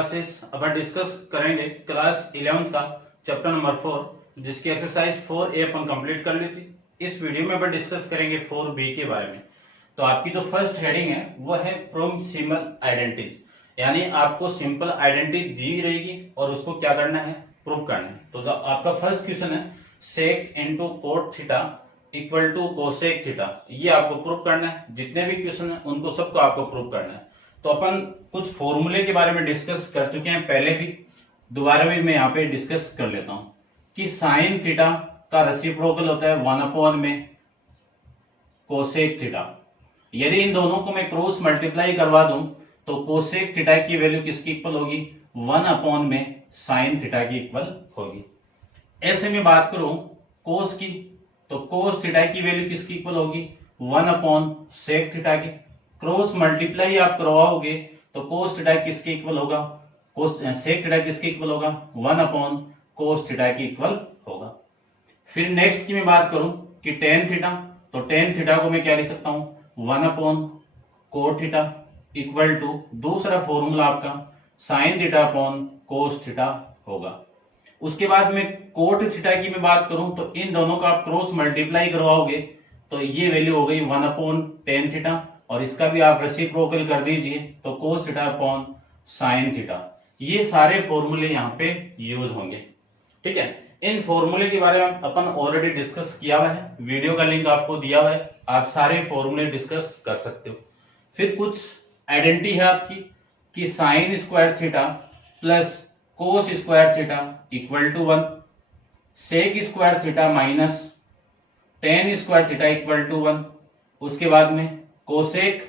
Classes अपन discuss करेंगे class 11 का chapter number 4 जिसकी एक्सरसाइज 4A अपन कंप्लीट कर ली थी। इस वीडियो में अपन डिस्कस करेंगे 4B के बारे में। तो आपकी जो फर्स्ट हेडिंग है वो है प्रूव सिंपल आइडेंटिटी, यानी आपको सिंपल आइडेंटिटी दी रहेगी और उसको क्या करना है, प्रूव करना है। तो आपका फर्स्ट क्वेश्चन है sec into cot theta equal to cosec theta, ये आपको प्रूव करना है। जितने भी क्वेश्चन है उनको सबको आपको प्रूव करना है। तो अपन कुछ फॉर्मूले के बारे में डिस्कस कर चुके हैं पहले भी, दोबारा भी मैं यहाँ पे डिस्कस कर लेता हूं कि साइन थीटा का रेसिप्रोकल होता है 1 में कोसेक थीटा। यदि इन दोनों को मैं क्रॉस मल्टीप्लाई करवा दूं तो कोसेक थीटा की वैल्यू किसकी इक्वल होगी, 1 में साइन थीटा की इक्वल होगी। ऐसे में बात करूं कोस की, तो कोस थीटा की वैल्यू किसकी इक्वल होगी, 1 सेक थीटा की। क्रॉस मल्टीप्लाई आप करवाओगे तो कोस थीटा किसके इक्वल होगा, सेक थीटा किसके इक्वल होगा, 1 कोस थीटा की इक्वल होगा। फिर नेक्स्ट की मैं बात करूं कि टेन थीटा, तो टेन थीटा को मैं क्या लिख सकता हूं, 1 कोट थीटा इक्वल टू दूसरा फॉर्मूला आपका sine theta upon cos theta होगा। उसके बाद में कोट थीटा की मैं बात करूं तो इन दोनों का आप क्रॉस मल्टीप्लाई करवाओगे तो ये वैल्यू हो गई 1/tan थीटा, और इसका भी आप रेसिप्रोकल कर दीजिए तो कोस थीटा अपॉन साइन थीटा। ये सारे फॉर्मूले यहाँ पे यूज होंगे। ठीक है, इन फॉर्मूले के बारे में अपन ऑलरेडी डिस्कस किया हुआ है, वीडियो का लिंक आपको दिया हुआ है, आप सारे फॉर्मूले डिस्कस कर सकते हो। फिर कुछ आइडेंटिटी है आपकी कि sine square theta plus cos square theta equal to 1, sec square theta minus tan square theta equal to 1, उसके बाद में cosec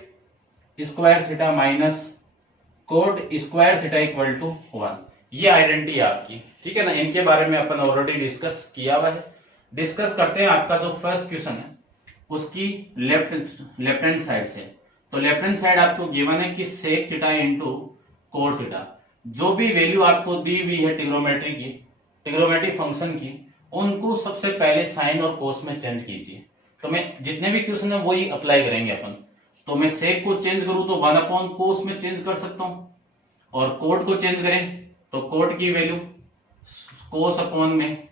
square theta minus cot square theta equal to 1। ये आइडेंटिटी है आपकी। ठीक है ना, इनके बारे में अपन ऑलरेडी डिस्कस किया हुआ है। डिस्कस करते हैं आपका जो फर्स्ट क्वेश्चन है उसकी लेफ्ट हैंड साइड से। तो लेफ्ट हैंड साइड आपको गिवन है कि sec theta into cot theta. जो भी वैल्यू आपको दी हुई है ट्रिग्नोमेट्रिक फंक्शन की, उनको सबसे पहले साइन और कोस में चेंज कीजिए। तो मैं जितने भी क्वेश्चन है वही अप्लाई करेंगे अपन। तो मैं सेक को चेंज करूं तो 1 कोस में चेंज कर सकता हूं, और कोट को चेंज करें तो कोट की वैल्यू कोस अपॉन में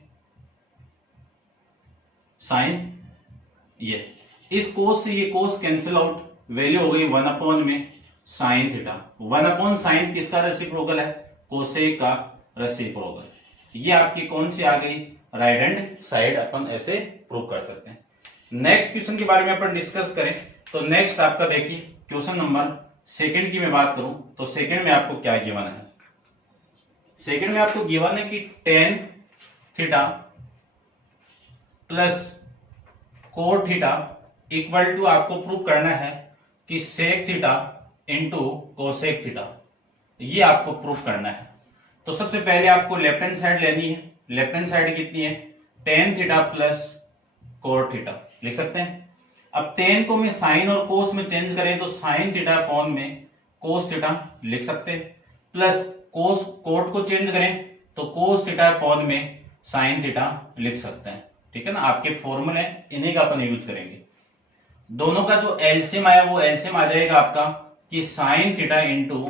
साइन। ये इस कोस से ये कोस कैंसिल आउट, वैल्यू हो गई 1 में साइन थीटा। 1 साइन किसका रेसिप्रोकल है, कोसेक का रेसिप्रोकल। ये आपकी कौन सी आ गई, राइट हैंड साइड। अपन ऐसे प्रूव कर सकते हैं। नेक्स्ट क्वेश्चन के बारे में अपन डिस्कस करें तो नेक्स्ट आपका देखिए क्वेश्चन नंबर सेकंड की मैं बात करूं तो सेकंड में आपको क्या गिवन है, सेकंड में आपको गिवन है कि tan theta plus cot theta equal to आपको प्रूव करना है कि sec theta into cosec theta. ये आपको प्रूव करना है। तो सबसे पहले आपको लेफ्ट हैंड साइड लेनी है। लेफ्ट हैंड साइड कितनी है, ten theta plus cot theta लिख सकते हैं। अब टेन को मैं साइन और कोस में चेंज करें तो साइन थीटा अपॉन में कोस थीटा लिख सकते हैं, प्लस कोस कोट को चेंज करें तो कोस थीटा अपॉन में साइन थीटा लिख सकते हैं। ठीक है ना, आपके फॉर्मूले इन्हीं का अपन यूज करेंगे। दोनों का जो एलसीएम आया वो एलसीएम आ जाएगा आपका कि साइन थीटा इंटू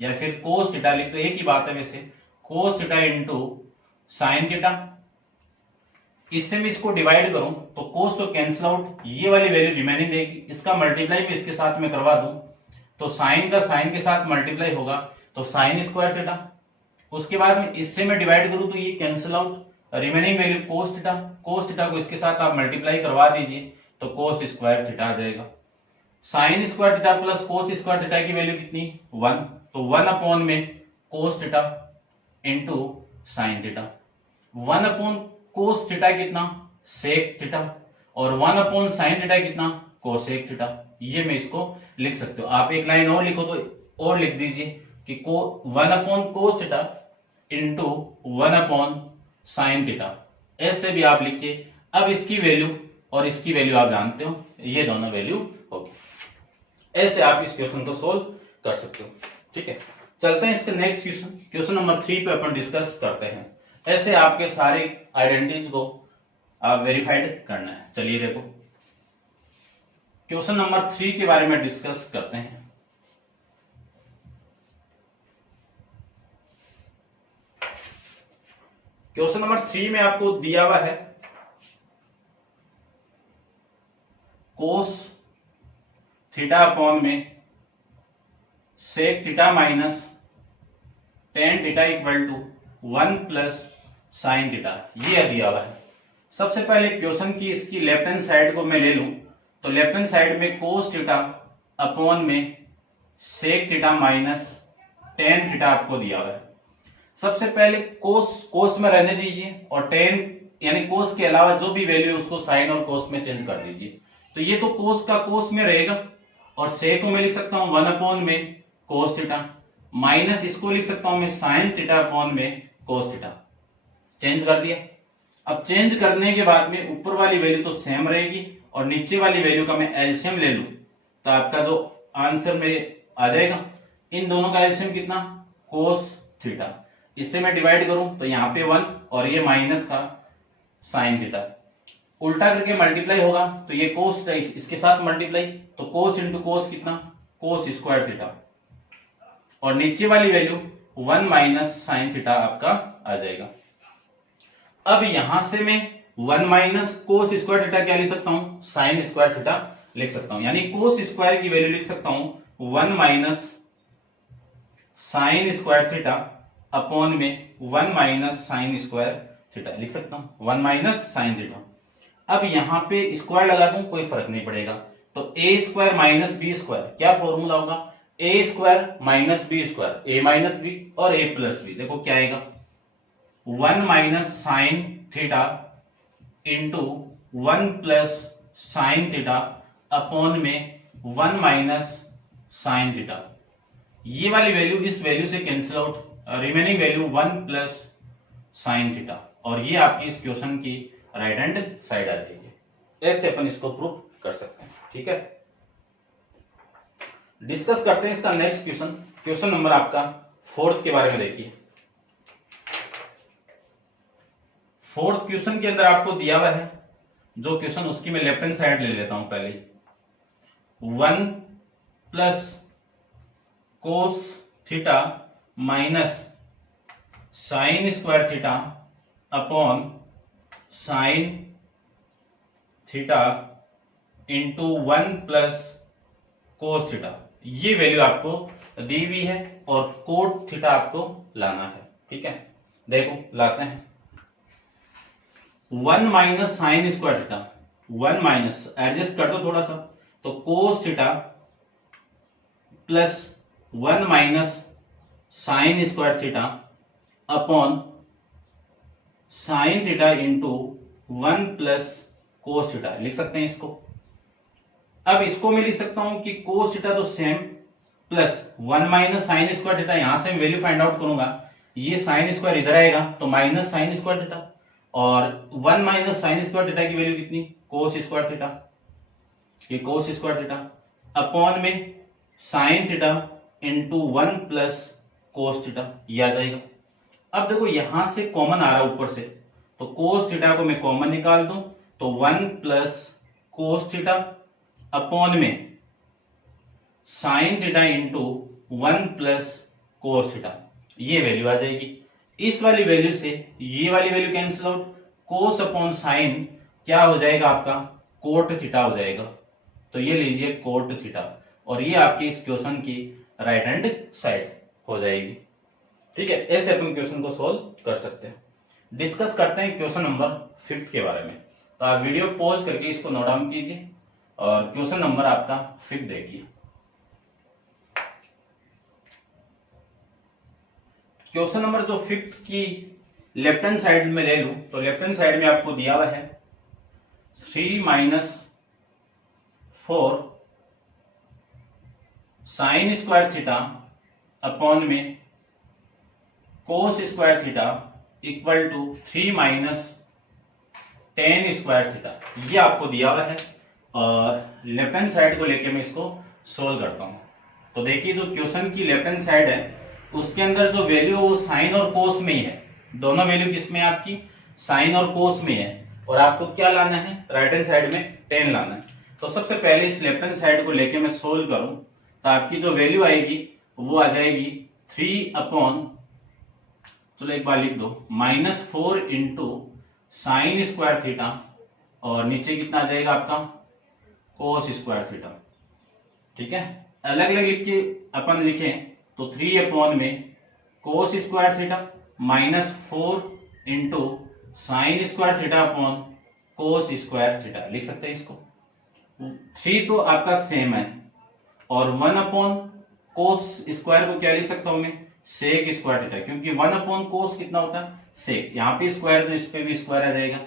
या फिर कोस थीटा, लिख तो एक ही बात है वैसे, cos theta into sine theta. इससे मैं इसको डिवाइड करूं तो कोस तो कैंसिल आउट, ये वाली वैल्यू रिमेनिंग रहेगी। इसका मल्टीप्लाई भी इसके साथ में करवा दूं तो साइन का साइन के साथ मल्टीप्लाई होगा तो साइन स्क्वायर थीटा। उसके बाद में इससे मैं डिवाइड करूं तो ये cancel out, remaining value cos theta. Cos theta को इसके साथ आप मल्टीप्लाई करवा दीजिए तो कोस स्क्वायर थीटा आ जाएगा। Sign square theta plus cos square theta की वैल्यू कितनी, 1, तो 1 में cos theta into sine theta. 1 cos theta कितना, सेक थीटा, और 1 साइन थीटा कितना, कोसेक थीटा। ये मैं इसको लिख सकते हो। आप एक लाइन और लिखो तो और लिख दीजिए कि 1 cos theta into 1 sine theta. ऐसे भी आप लिखिए। अब इसकी वैल्यू और इसकी वैल्यू आप जानते हो, ये दोनों वैल्यू होगी। ऐसे आप इस क्वेश्चन को सोल्व कर सकते हो। ठीक है, चलते हैं इसके नेक्स्ट क्वेश्चन, क्वेश्चन नंबर 3 पे अपन डिस्कस करते हैं। ऐसे आपके सारे आइडेंटिटीज को आप वेरीफाइड करना है। चलिए देखो क्वेश्चन नंबर 3 के बारे में डिस्कस करते हैं। क्वेश्चन नंबर 3 में आपको दिया हुआ है कोस थीटा अपॉन में sec theta minus tan theta equal to 1 plus sine theta, ये दिया हुआ है। सबसे पहले क्वेश्चन की इसकी लेफ्ट हैंड साइड को मैं ले लूं तो लेफ्ट हैंड साइड में कोस थीटा अपॉन में sec theta minus tan theta आपको दिया हुआ है। सबसे पहले कोस में रहने दीजिए और टेन यानी कोस के अलावा जो भी वैल्यू उसको साइन और कोस में चेंज कर दीजिए। तो ये तो कोस का कोस में रहेगा और सेक को मैं लिख सकता हूं 1 अपॉन में कोस थीटा माइनस इसको लिख सकता हूं मैं साइन थीटा अपॉन में कोस थीटा। चेंज कर दिया। अब चेंज करने के बाद में ऊपर वाली वैल्यू तो सेम रहेगी और नीचे वाली वैल्यू का मैं एलसीएम ले लूं तो आपका जो आंसर में आ जाएगा, इन दोनों का एलसीएम कितना, कोस थीटा। इससे मैं डिवाइड करूं तो यहाँ पे 1 और ये माइनस का साइन थीटा, उल्टा करके मल्टीप्लाई होगा तो ये कोस इसके साथ मल्टीप्लाई, तो कोस इंटू कोस कितना, कोस स्क्वायर थीटा, और नीचे वाली वैल्यू 1 माइनस साइन थीटा आपका आ जाएगा। अब यहां से मैं 1 माइनस कोस स्क्वायर थीटा क्या लिख सकता हूं, साइन स्क्वायर थीटा लिख सकता हूं, यानी कोस स्क्वायर की वैल्यू लिख सकता हूं 1 minus sign square theta upon में 1 माइनस साइन स्क्वायर थीटा लिख सकता हूं, 1 माइनस साइन थीटा। अब यहां पे स्क्वायर लगा दूं कोई फर्क नहीं पड़ेगा, तो ए स्क्वायर माइनस बी स्क्वायर क्या फॉर्मूला होगा, ए स्क्वायर माइनस बी स्क्वायर, ए माइनस बी और ए प्लस बी। देखो क्या आएगा, 1 minus sine theta into 1 plus sine theta upon में 1 माइनस साइन थीटा। ये वाली वैल्यू इस वैल्यू से cancel out, remaining value 1 plus sine theta, और ये आपकी इस क्वेश्चन की राइट हैंड साइड आ जाएगी। ऐसे अपन इसको प्रूव कर सकते हैं। ठीक है, डिस्कस करते हैं इसका नेक्स्ट क्वेश्चन। क्वेश्चन नंबर आपका 4 के बारे में देखिए। 4 क्वेश्चन के अंदर आपको दिया हुआ है जो क्वेश्चन, उसकी मैं लेफ्ट हैंड साइड ले लेता हूं पहले, 1 plus cos theta minus sign square theta upon sine theta into 1 plus cos theta. ये वैल्यू आपको दी हुई है और कोट थीटा आपको लाना है। ठीक है, देखो लाते हैं। 1 minus sign square theta, 1 minus adjust कर दो थोड़ा सा, तो cos theta plus 1 minus sign square theta upon sine theta into 1 plus cos theta लिख सकते हैं इसको। अब इसको मैं लिख सकता हूं कि कोस थीटा तो same plus 1 minus sign square theta, यहां से मैं वैल्यू फाइंड आउट करूंगा, ये साइन स्क्वायर इधर आएगा तो माइनस साइन स्क्वायर थीटा, और 1 माइनस साइन स्क्वायर थीटा की वैल्यू कितनी, कोस स्क्वायर थीटा, ये कोस स्क्वायर थीटा अपॉन में sign theta into 1 plus cos theta, ये आ जाएगा। अब देखो यहां से कॉमन आ रहा है ऊपर से, तो कोस थीटा को मैं कॉमन निकाल दूं तो 1 प्लस कोस थीटा अपॉन में sign theta into 1 plus cos theta, ये वैल्यू आ जाएगी। इस वाली वैल्यू से ये वाली वैल्यू कैंसिल आउट, कोस अपॉन साइन क्या हो जाएगा आपका, कोट थीटा हो जाएगा, तो ये लीजिए कोट थीटा, और ये आपकी इस क्वेश्चन की राइट हैंड साइड हो जाएगी। ठीक है, ऐसे अपन क्वेश्चन को सोल्व कर सकते हैं। डिस्कस करते हैं क्वेश्चन नंबर 5 के बारे में। तो आप वीडियो पॉज करके इसको नोट डाउन कीजिए और क्वेश्चन नंबर आपका 5 देखिए। क्वेश्चन नंबर जो 5 की लेफ्ट हैंड साइड में ले लूं तो लेफ्ट हैंड साइड में आपको दिया हुआ है 3 minus 4 sine square theta upon में cos square theta equal to 3 minus tan square theta, ये आपको दिया हुआ है, और लेफ्ट हैंड साइड को लेके मैं इसको सोल्व करता हूं। तो देखिए जो क्वेश्चन की लेफ्ट हैंड साइड है उसके अंदर जो वैल्यू वो साइन और कोस में ही है, दोनों वैल्यू किसमें आपकी, साइन और कोस में है, और आपको क्या लाना है, राइट हैंड साइड में 10 लाना है। तो सबसे पहले इस लेफ्ट हैंड साइड को लेके मैं सोल्व करूं तो आपकी जो वैल्यू आएगी वो आ जाएगी 3 अपॉन चलो एक बार लिख दो, -4 इंटू साइन स्क्वायर थीटा और नीचे कितना आ जाएगा आपका कोस स्क्वायर थीटा। ठीक है, अलग अलग लिख के अपन लिखें तो 3 अपॉन में cos square theta -4 into sine square theta upon कोस स्क्वायर थीटा लिख सकते हैं इसको। 3 तो आपका सेम है और 1 अपॉन कोस स्क्वायर को क्या लिख सकता हूं मैं, सेक स्क्वायर थीटा, क्योंकि 1 अपॉन कोस कितना होता है सेक, यहाँ पे स्क्वायर तो इस पे भी स्क्वायर आ जाएगा।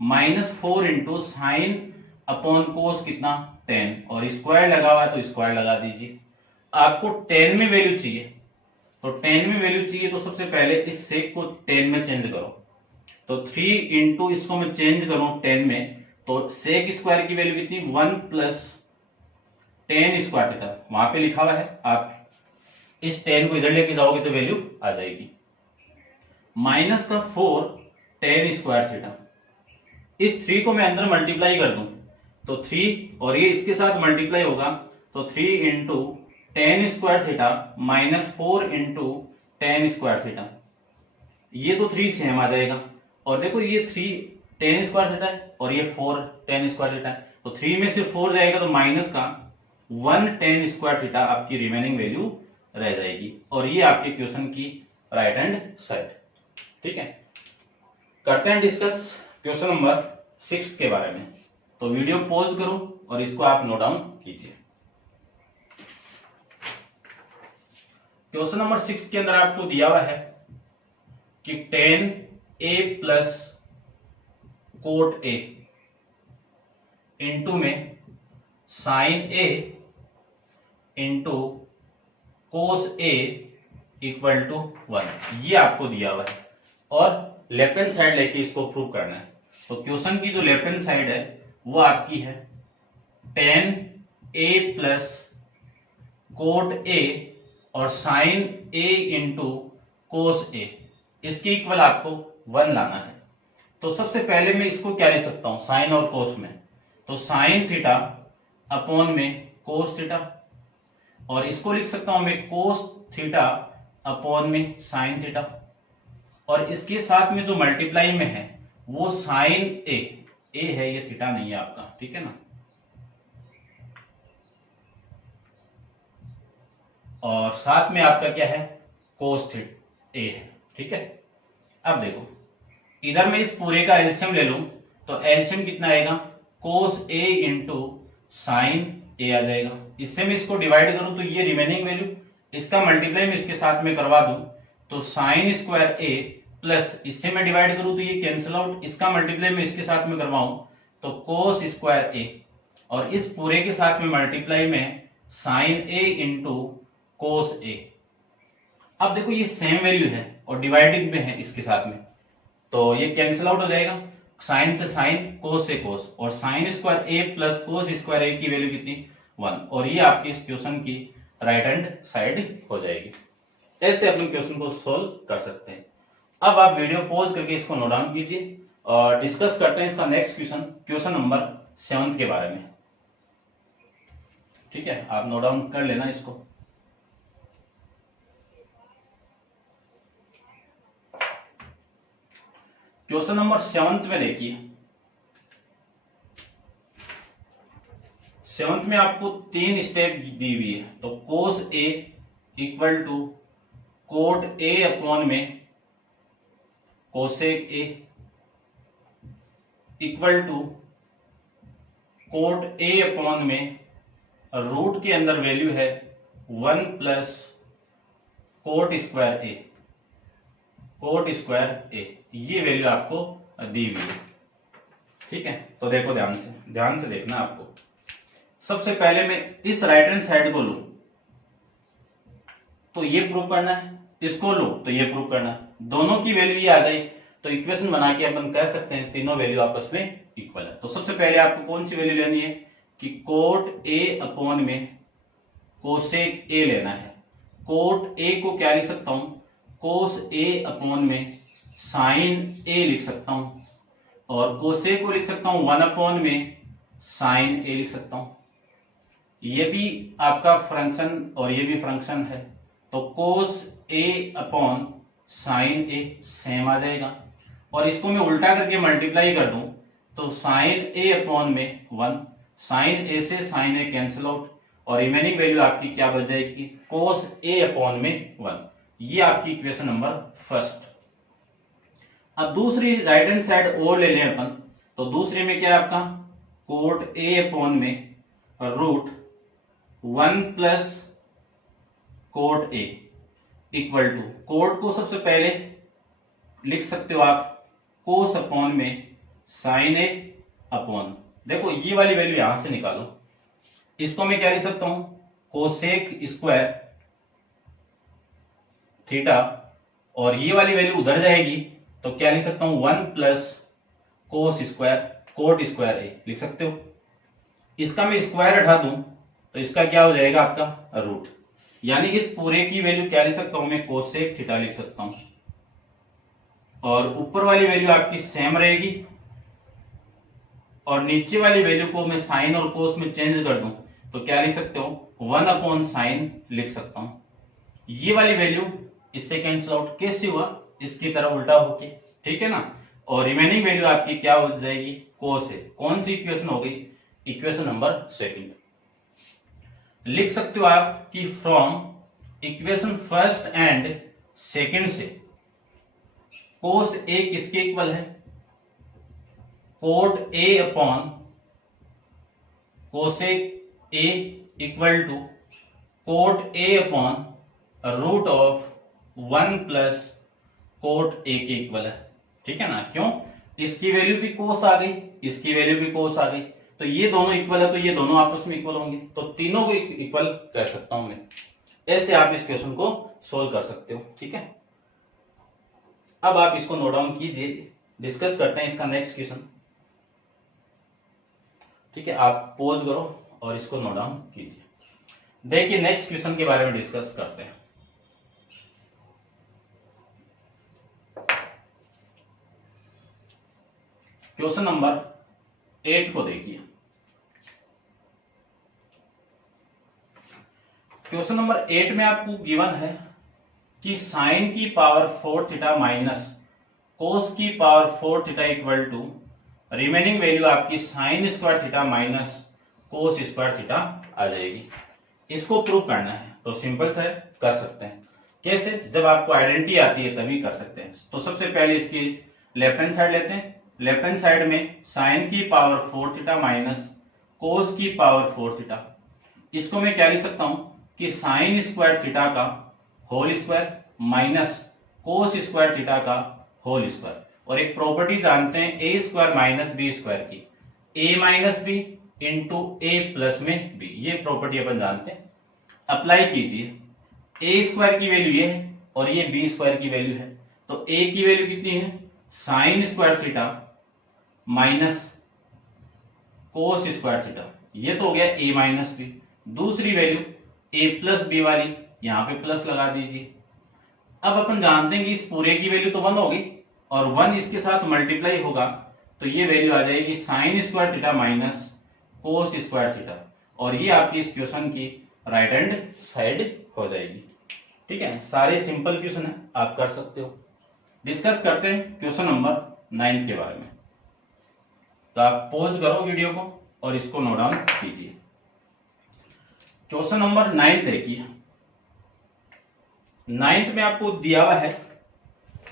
-4 इंटू साइन अपॉन कोस कितना 10 और स्क्वायर लगा हुआ है तो स्क्वायर लगा दीजिए। आपको 10 में वैल्यू चाहिए, तो 10 में वैल्यू चाहिए तो सबसे पहले इस सेक को 10 में चेंज करो। तो 3 इंटू इसको मैं चेंज करूं 10 में, तो सेक स्क्वायर की वैल्यू कितनी 1 प्लस 10 स्क्वायर थीटा, वहां पे लिखा हुआ है, आप इस 10 को इधर लेके जाओगे तो वैल्यू आ जाएगी माइनस का 4 10 स्क्वायर थीटा। इस 3 को मैं अंदर मल्टीप्लाई कर दूं तो 3 और ये इसके साथ मल्टीप्लाई होगा तो 3 into 10 square theta -4 into 10 square theta, ये तो 3 सेम आ जाएगा। और देखो ये 3 10 स्क्वायर थीटा है और ये 4 10 स्क्वायर थीटा है, तो 3 में से 4 जाएगा तो माइनस का 1 10 स्क्वायर थीटा आपकी रिमेनिंग वैल्यू रह जाएगी। और ये आपके क्वेश्चन की राइट हैंड साइड। ठीक है, करते हैं डिस्कस क्वेश्चन नंबर 6 के बारे में। तो वीडियो पॉज करो और इसको आप नोट डाउन कीजिए। क्वेश्चन नंबर 6 के अंदर आपको दिया हुआ है कि 10a plus cot a into में sine a into cos a equal to 1, ये आपको दिया हुआ है और लेफ्ट हैंड साइड लेके इसको प्रूव करना है। तो क्वेश्चन की जो लेफ्ट हैंड साइड है वो आपकी है 10a प्लस कोट a और sine a into cos a, इसके इक्वल आपको 1 लाना है। तो सबसे पहले मैं इसको क्या लिख सकता हूं साइन और कोस में, तो साइन थीटा अपॉन में कोस थीटा, और इसको लिख सकता हूं मैं कोस थीटा अपॉन में साइन थीटा, और इसके साथ में जो मल्टीप्लाई में है वो साइन ए है, ये थीटा नहीं है आपका। ठीक है ना, और साथ में आपका क्या है कोस थीटा ए है। ठीक है, अब देखो इधर मैं इस पूरे का एलसीएम ले लूं तो एलसीएम कितना आएगा कोस ए इंटू साइन ए आ जाएगा। इससे मैं इसको डिवाइड करूं तो ये रिमेनिंग वैल्यू, इसका मल्टीप्लाई में इसके साथ में करवा दूं तो साइन स्क्वायर ए प्लस इससे मैं डिवाइड करूं तो ये कैंसिल आउट, इसका मल्टीप्लाई में इसके साथ में करवाऊं तो कोस स्क्वायर ए, और इस पूरे के साथ में मल्टीप्लाई में साइन ए इंटू कोस ए। अब देखो ये सेम वैल्यू है और डिवाइडिंग में है इसके साथ में, तो ये कैंसिल आउट हो जाएगा, साइन से साइन कोस से कोस, और sign square A plus cos square ए की वैल्यू कितनी 1, और ये आपकी इस क्वेश्चन की राइट हैंड साइड हो जाएगी। ऐसे अपने क्वेश्चन को सोल्व कर सकते हैं। अब आप वीडियो पॉज करके इसको नोट डाउन कीजिए और डिस्कस करते हैं इसका नेक्स्ट क्वेश्चन, क्वेश्चन नंबर 7 के बारे में। ठीक है, आप नोट डाउन कर लेना इसको। क्वेश्चन नंबर 7 में देखिए, 7 में आपको 3 स्टेप दी हुई है, तो cos A equal to cot A upon में cosec A equal to cot A upon में रूट के अंदर वैल्यू है 1 plus cot square A, cot square A, ये वैल्यू आपको दी हुई है। ठीक है, तो देखो ध्यान से देखना आपको। सबसे पहले मैं इस राइट हैंड साइड को लूं तो ये प्रूव करना है, इसको लूं तो ये प्रूव करना है, दोनों की वैल्यू ये आ जाए तो इक्वेशन बना के अपन कह सकते हैं तीनों वैल्यू आपस में इक्वल है। तो सबसे पहले आपको कौन सी वैल्यू लेनी है कि कोट ए अपॉन में कोसेक ए लेना है। कोट ए को क्या लिख सकता हूं कोस ए अपॉन में साइन ए लिख सकता हूं, और कोसे को लिख सकता हूं 1 अपॉन में साइन ए लिख सकता हूं। ये भी आपका फंक्शन और ये भी फंक्शन है, तो कोस ए अपॉन साइन ए सेम आ जाएगा, और इसको मैं उल्टा करके मल्टीप्लाई कर दूं तो साइन ए अपॉन में 1, साइन ए से साइन ए कैंसिल आउट, और रिमेनिंग वैल्यू आपकी क्या बच जाएगी, कोस ए अपॉन में 1। ये आपकी इक्वेशन नंबर फर्स्ट। अब दूसरी राइट हैंड साइड और ले लें अपन, तो दूसरे में क्या है आपका, कोट ए अपॉन में root 1 plus cot A equal to, cot को सबसे पहले लिख सकते हो आप कोस अपॉन में साइन ए अपॉन, देखो ये वाली वैल्यू यहां से निकालो, इसको मैं क्या लिख सकता हूं, कोसेक स्क्वायर थीटा, और ये वाली वैल्यू उधर जाएगी तो क्या लिख सकता हूं, 1 plus cos square cot square A लिख सकते हो। इसका मैं स्क्वायर हटा दूं तो इसका क्या हो जाएगा आपका रूट, यानी इस पूरे की वैल्यू क्या लिख सकता हूं मैं, कोसेक थीटा लिख सकता हूं, और ऊपर वाली वैल्यू आपकी सेम रहेगी, और नीचे वाली वैल्यू को मैं साइन और कोस में चेंज कर दूं तो क्या लिख सकते हो, 1 अपॉन साइन लिख सकता हूं। ये वाली वैल्यू इससे कैंसिल आउट, कैसे हुआ, इसकी तरह उल्टा होके, ठीक है ना, और रिमेनिंग वैल्यू आपकी क्या हो जाएगी, कोस है। कौन सी इक्वेशन हो गई, इक्वेशन नंबर सेकंड। लिख सकते हो आप कि from equation first and second से कोस ए किसके इक्वल है, cot A upon cosec A equal to cot A upon root of 1 plus cot A के इक्वल है, ठीक है ना। क्यों, इसकी वैल्यू भी कोस आ गई, इसकी वैल्यू भी कोस आ गई, तो ये दोनों इक्वल है, तो ये दोनों आपस में इक्वल होंगे, तो तीनों को इक्वल कर सकता हूं मैं। ऐसे आप इस क्वेश्चन को सोल्व कर सकते हो, ठीक है। अब आप इसको नोट डाउन कीजिए, डिस्कस करते हैं इसका नेक्स्ट क्वेश्चन, ठीक है। आप पॉज करो और इसको नोट डाउन कीजिए। देखिए नेक्स्ट क्वेश्चन के बारे में डिस्कस करते हैं। क्वेश्चन नंबर 8 को देखिए। क्वेश्चन नंबर 8 में आपको गिवन है कि साइन की पावर 4 थीटा माइनस कोस की power 4 theta equal to remaining value आपकी sine square theta minus cos square theta आ जाएगी। इसको प्रूव करना है, तो सिंपल से कर सकते हैं। कैसे, जब आपको आइडेंटिटी आती है तभी कर सकते हैं। तो सबसे पहले इसकी लेफ्ट हैंड साइड लेते हैं। लेफ्ट हैंड साइड में साइन की पावर 4 थीटा माइनस कोस की पावर 4 थीटा, इसको मैं क्या लिख सकता हूं कि साइन स्क्वायर थीटा का whole square minus cos square theta का होल स्क्वायर। और एक प्रॉपर्टी जानते हैं A square minus B square की, A minus B into A plus में बी, ये प्रॉपर्टी अपन जानते हैं। अप्लाई कीजिए, ए स्क्वायर की वैल्यू ये है और ये बी स्क्वायर की वैल्यू है, तो ए की वैल्यू कितनी है, sign square theta minus cos square theta, ये तो हो गया ए माइनस बी। दूसरी वैल्यू ए प्लस बी वाली, यहां पे प्लस लगा दीजिए। अब अपन जानते हैं कि इस पूरे की वैल्यू तो 1 होगी और 1 इसके साथ मल्टीप्लाई होगा, तो ये वैल्यू आ जाएगी sign square theta minus cos square theta, और ये आपकी इस क्वेश्चन की राइट हैंड साइड हो जाएगी, ठीक है। सारे सिंपल क्वेश्चन है, आप कर सकते हो। डिस्कस करते हैं क्वेश्चन नंबर 9 के बारे में। तो आप पॉज करो वीडियो को और इसको नोट डाउन कीजिए। क्वेश्चन नंबर 9 देखिए। 9th में आपको दिया हुआ है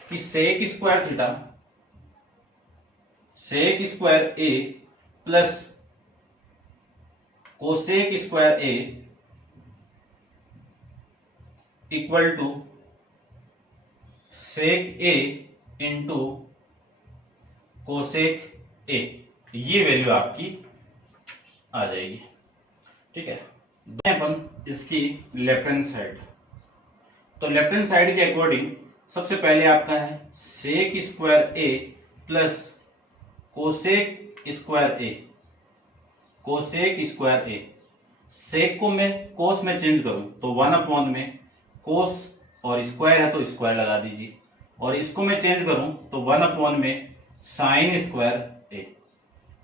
कि sec square theta sec square A plus cosec square A equal to sec A into cosec A, ये वैल्यू आपकी आ जाएगी, ठीक है। अपन इसकी लेफ्ट हैंड साइड, तो लेफ्ट हैंड साइड के अकॉर्डिंग सबसे पहले आपका है sec square A plus cosec square A, cosec square A. Sec को मैं कोस में चेंज करूं तो 1 अपॉन में कोस, और स्क्वायर है तो स्क्वायर लगा दीजिए, और इसको मैं चेंज करूं तो 1 अपॉन में साइन स्क्वायर ए।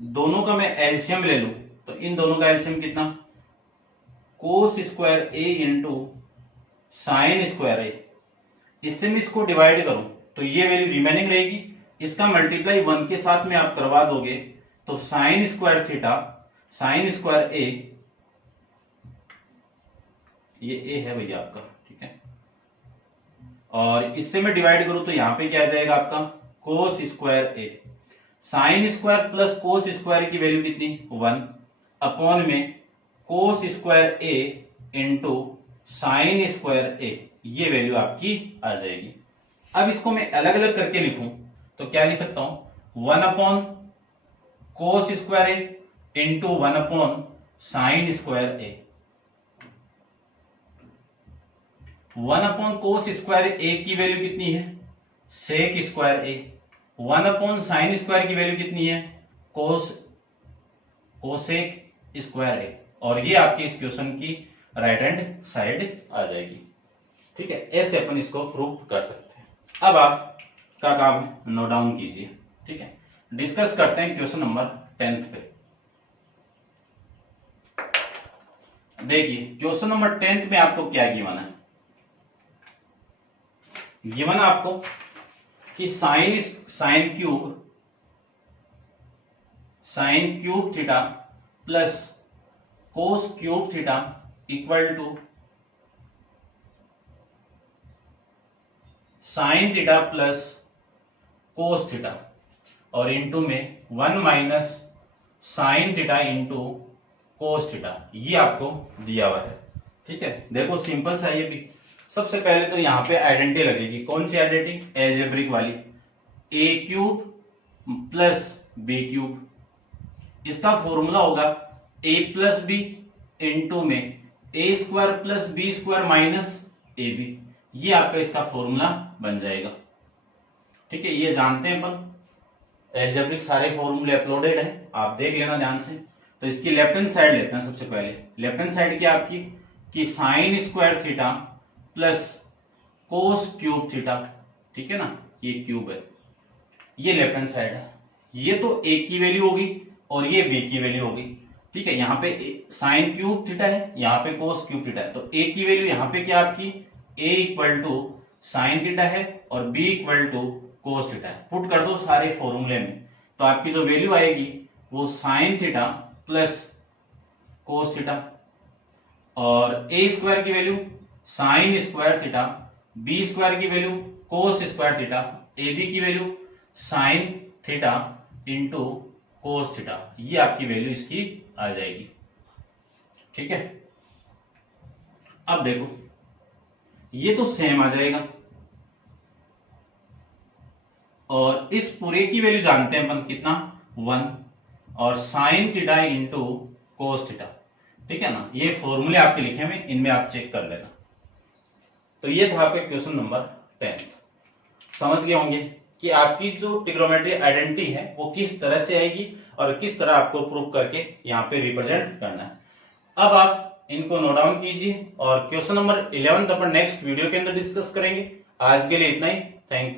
दोनों का मैं एलसीएम ले लूं तो इन दोनों का एलसीएम कितना, कोस square A into sine square ए, इससे मैं इसको डिवाइड करूं तो ये वैल्यू रिमेनिंग रहेगी, इसका मल्टीप्लाई 1 के साथ में आप करवा दोगे तो sine square theta sine square A, ये ए है भैया आपका, ठीक है, और इससे मैं डिवाइड करूं तो यहां पे क्या आ जाएगा आपका cos square A. Sine square plus cos square की वैल्यू कितनी 1 अपॉन में cos square A into sine square A, ये वैल्यू आपकी आ जाएगी। अब इसको मैं अलग अलग करके लिखूं तो क्या लिख सकता हूं 1 upon cos square A into 1 upon sine square A. 1 upon cos square ए की वैल्यू कितनी है सेक स्क्वायर ए, 1 अपॉन साइन स्क्वायर की वैल्यू कितनी है कोसेक स्क्वायर ए, और ये आपकी इस क्वेश्चन की राइट हैंड साइड आ जाएगी। ठीक है, ऐसे अपन इसको प्रूव कर सकते हैं। अब आप का काम नोट डाउन कीजिए। ठीक है, डिस्कस करते हैं क्वेश्चन नंबर 10 पे। देखिए क्वेश्चन नंबर 10 में आपको क्या गिवन है, गिवन आपको कि sine cube theta plus cos cube theta equal to sine theta plus cos theta, और इंटू में 1 minus sine theta into cos theta, ये आपको दिया हुआ है। ठीक है, देखो सिंपल सा ये भी। सबसे पहले तो यहां पे आइडेंटिटी लगेगी, कौन सी आइडेंटिटी एल्जेब्रिक वाली, A cube plus B cube, इसका फॉर्मूला होगा ए प्लस बी इंटू में A square plus B square minus A B, ये आपका इसका फॉर्मूला बन जाएगा। ठीक है, ये जानते हैं अपन, एल्जेब्रिक सारे फॉर्मूले अपलोडेड है, आप देख लेना ध्यान से। तो इसकी लेफ्ट हैंड साइड लेते हैं। सबसे पहले लेफ्ट हैंड साइड क्या आपकी कि sine square theta plus cos cube theta, ठीक है ना, ये क्यूब है, ये लेफ्ट हैंड साइड है। ये तो ए की वैल्यू होगी और ये बी की वैल्यू होगी। ठीक है, यहाँ पे साइन क्यूब थीटा है, यहाँ पे कोस क्यूब थीटा है, तो ए की वैल्यू यहाँ पे क्या आपकी A equal to sine theta है और B equal to cos theta है। पुट कर दो सारे फॉर्मूले में, तो आपकी जो वैल्यू आएगी वो sine theta plus cos theta, और ए स्क्वायर की value sine square theta, B square की value cos square theta, A B की value sine theta into cos theta, ये आपकी वैल्यू इसकी आ जाएगी। ठीक है, अब देखो ये तो सेम आ जाएगा, और इस पूरे की वैल्यू जानते हैं अपन कितना 1, और sign theta into cos theta. ठीक है ना, ये फॉर्मूले आपके लिखे हुए, इनमें आप चेक कर लेना। तो ये था आपके क्वेश्चन नंबर 10। समझ गए होंगे कि आपकी जो ट्रिग्नोमेट्री आइडेंटिटी है वो किस तरह से आएगी और किस तरह आपको प्रूव करके यहाँ पे रिप्रेजेंट करना है। अब आप इनको नोट डाउन कीजिए, और क्वेश्चन नंबर 11 अपन नेक्स्ट वीडियो के अंदर डिस्कस करेंगे। आज के लिए इतना ही, थैंक यू।